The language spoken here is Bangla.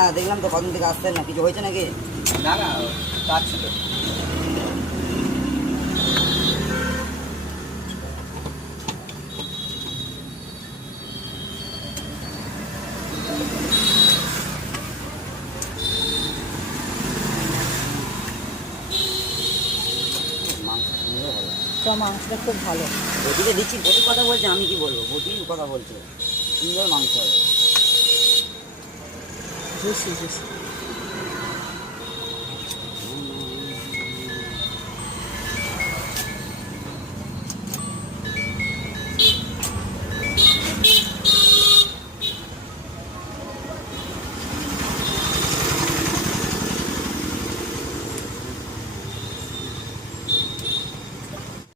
হ্যাঁ দেখলাম তো কদিন থেকে আসছেন না, কিছু হয়েছে নাকি? না না, কাজ ছিল। মাংস সুন্দর ভালো। মাংসটা খুব ভালো। বটিকে দিচ্ছি, বটি কথা বলছে, আমি কি বলবো, বটি কথা বলছে, সুন্দর মাংস হবে। Juicy juicy.